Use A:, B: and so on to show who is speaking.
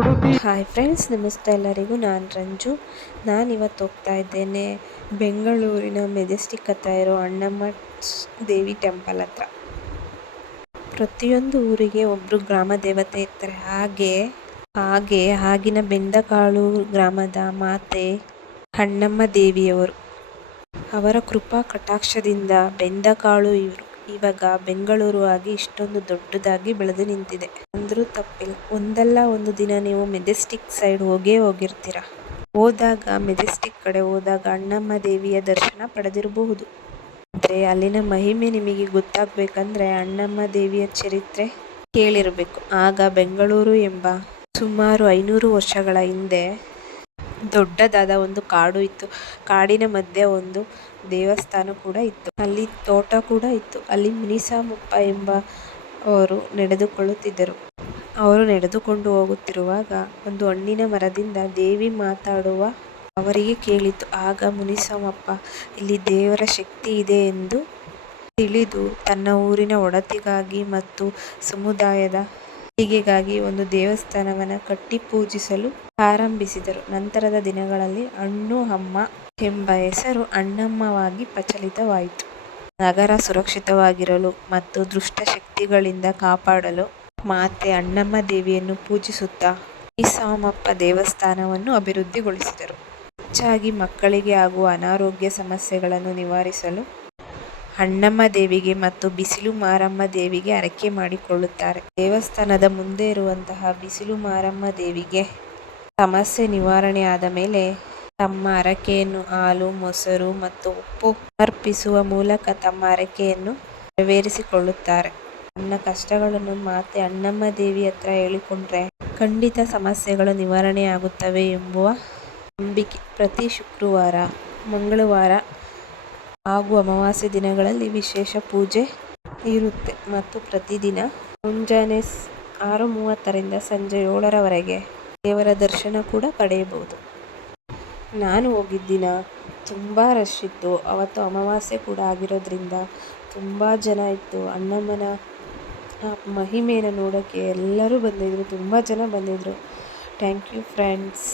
A: ಕೊಡುತ್ತೀ?
B: Hi friends ನಮಸ್ತೆ ಎಲ್ಲರಿಗೂ. ನಾನು ರಂಜು. ನಾನು ಇವತ್ತು ಹೋಗ್ತಾ ಇದ್ದೇನೆ ಬೆಂಗಳೂರಿನ ಮೆಜೆಸ್ಟಿಕ್ ಹತ್ರ ಇರೋ ಅಣ್ಣಮ್ಮ ದೇವಿ ಟೆಂಪಲ್ ಹತ್ರ. ಪ್ರತಿಯೊಂದು ಊರಿಗೆ ಒಬ್ಬರು ಗ್ರಾಮ ದೇವತೆ ಇರ್ತಾರೆ. ಹಾಗೆ ಹಾಗೆ ಆಗಿನ ಬೆಂದಕಾಳು ಗ್ರಾಮದ ಮಾತೆ ಅಣ್ಣಮ್ಮ ದೇವಿಯವರು. ಅವರ ಕೃಪಾ ಕಟಾಕ್ಷದಿಂದ ಬೆಂದಕಾಳು ಇವರು. ಇವಾಗ ಬೆಂಗಳೂರು ಆಗಿ ಇಷ್ಟೊಂದು ದೊಡ್ಡದಾಗಿ ಬೆಳೆದು ನಿಂತಿದೆ. ಅಂದ್ರೂ ತಪ್ಪಿಲ್ಲ. ಒಂದಲ್ಲ ಒಂದು ದಿನ ನೀವು ಮೆಜೆಸ್ಟಿಕ್ ಸೈಡ್ ಹೋಗೇ ಹೋಗಿರ್ತೀರ. ಹೋದಾಗ, ಮೆಜೆಸ್ಟಿಕ್ ಕಡೆ ಹೋದಾಗ ಅಣ್ಣಮ್ಮ ದೇವಿಯ ದರ್ಶನ ಪಡೆದಿರಬಹುದು. ಆದರೆ ಅಲ್ಲಿನ ಮಹಿಮೆ ನಿಮಗೆ ಗೊತ್ತಾಗಬೇಕಂದ್ರೆ ಅಣ್ಣಮ್ಮ ದೇವಿಯ ಚರಿತ್ರೆ ಕೇಳಿರಬೇಕು. ಆಗ ಬೆಂಗಳೂರು ಎಂಬ ಸುಮಾರು ಐನೂರು ವರ್ಷಗಳ ಹಿಂದೆ ದೊಡ್ಡದಾದ ಒಂದು ಕಾಡು ಇತ್ತು. ಕಾಡಿನ ಮಧ್ಯೆ ಒಂದು ದೇವಸ್ಥಾನ ಕೂಡ ಇತ್ತು. ಅಲ್ಲಿ ತೋಟ ಕೂಡ ಇತ್ತು. ಅಲ್ಲಿ ಮುನಿಸಾಮಪ್ಪ ಎಂಬ ಅವರು ನಡೆದುಕೊಳ್ಳುತ್ತಿದ್ದರು. ಅವರು ನಡೆದುಕೊಂಡು ಹೋಗುತ್ತಿರುವಾಗ ಒಂದು ಹಣ್ಣಿನ ಮರದಿಂದ ದೇವಿ ಮಾತಾಡುವ ಅವರಿಗೆ ಕೇಳಿತು. ಆಗ ಮುನಿಸಮ್ಮಪ್ಪ, ಇಲ್ಲಿ ದೇವರ ಶಕ್ತಿ ಇದೆ ಎಂದು ತಿಳಿದು ತನ್ನ ಊರಿನ ಒಡತಿಗಾಗಿ ಮತ್ತು ಸಮುದಾಯದ ಹೀಗೆಗಾಗಿ ಒಂದು ದೇವಸ್ಥಾನವನ್ನು ಕಟ್ಟಿ ಪೂಜಿಸಲು ಆರಂಭಿಸಿದರು. ನಂತರದ ದಿನಗಳಲ್ಲಿ ಅಣ್ಣು, ಅಮ್ಮ ಎಂಬ ಹೆಸರು ಅಣ್ಣಮ್ಮವಾಗಿ ಪ್ರಚಲಿತವಾಯಿತು. ನಗರ ಸುರಕ್ಷಿತವಾಗಿರಲು ಮತ್ತು ದುಷ್ಟಶಕ್ತಿಗಳಿಂದ ಕಾಪಾಡಲು ಮಾತೆ ಅಣ್ಣಮ್ಮ ದೇವಿಯನ್ನು ಪೂಜಿಸುತ್ತಾ ಈಸಾಮಪ್ಪ ದೇವಸ್ಥಾನವನ್ನು ಅಭಿವೃದ್ಧಿಗೊಳಿಸಿದರು. ಹೆಚ್ಚಾಗಿ ಮಕ್ಕಳಿಗೆ ಆಗುವ ಅನಾರೋಗ್ಯ ಸಮಸ್ಯೆಗಳನ್ನು ನಿವಾರಿಸಲು ಅಣ್ಣಮ್ಮ ದೇವಿಗೆ ಮತ್ತು ಬಿಸಿಲು ಮಾರಮ್ಮ ದೇವಿಗೆ ಅರಕೆ ಮಾಡಿಕೊಳ್ಳುತ್ತಾರೆ. ದೇವಸ್ಥಾನದ ಮುಂದೆ ಇರುವಂತಹ ಬಿಸಿಲು ಮಾರಮ್ಮ ದೇವಿಗೆ ಸಮಸ್ಯೆ ನಿವಾರಣೆ ಆದ ಮೇಲೆ ತಮ್ಮ ಅರಕೆಯನ್ನು ಹಾಲು, ಮೊಸರು ಮತ್ತು ಉಪ್ಪು ಅರ್ಪಿಸುವ ಮೂಲಕ ತಮ್ಮ ಅರಕೆಯನ್ನು ನೆರವೇರಿಸಿಕೊಳ್ಳುತ್ತಾರೆ. ನನ್ನ ಕಷ್ಟಗಳನ್ನು ಮಾತೆ ಅಣ್ಣಮ್ಮ ದೇವಿ ಹತ್ರ ಹೇಳಿಕೊಂಡ್ರೆ ಖಂಡಿತ ಸಮಸ್ಯೆಗಳು ನಿವಾರಣೆ ಆಗುತ್ತವೆ ಎಂಬುವ ನಂಬಿಕೆ ಪ್ರತಿ ಶುಕ್ರವಾರ, ಮಂಗಳವಾರ ಹಾಗೂ ಅಮಾವಾಸ್ಯೆ ದಿನಗಳಲ್ಲಿ ವಿಶೇಷ ಪೂಜೆ ಇರುತ್ತೆ. ಮತ್ತು ಪ್ರತಿದಿನ ಮುಂಜಾನೆ ಆರು ಮೂವತ್ತರಿಂದ ಸಂಜೆ ಏಳರವರೆಗೆ ದೇವರ ದರ್ಶನ ಕೂಡ ಪಡೆಯಬಹುದು. ನಾನು ಹೋಗಿದ್ದಿನ ತುಂಬ ರಶ್ ಇತ್ತು. ಅವತ್ತು ಅಮಾವಾಸ್ಯೆ ಕೂಡ ಆಗಿರೋದ್ರಿಂದ ತುಂಬ ಜನ ಇತ್ತು. ಅಣ್ಣಮ್ಮನ ಮಹಿಮೆಯನ್ನು ನೋಡೋಕ್ಕೆ ಎಲ್ಲರೂ ಬಂದಿದ್ದರು ತುಂಬ ಜನ ಬಂದಿದ್ದರು ಥ್ಯಾಂಕ್ ಯು ಫ್ರೆಂಡ್ಸ್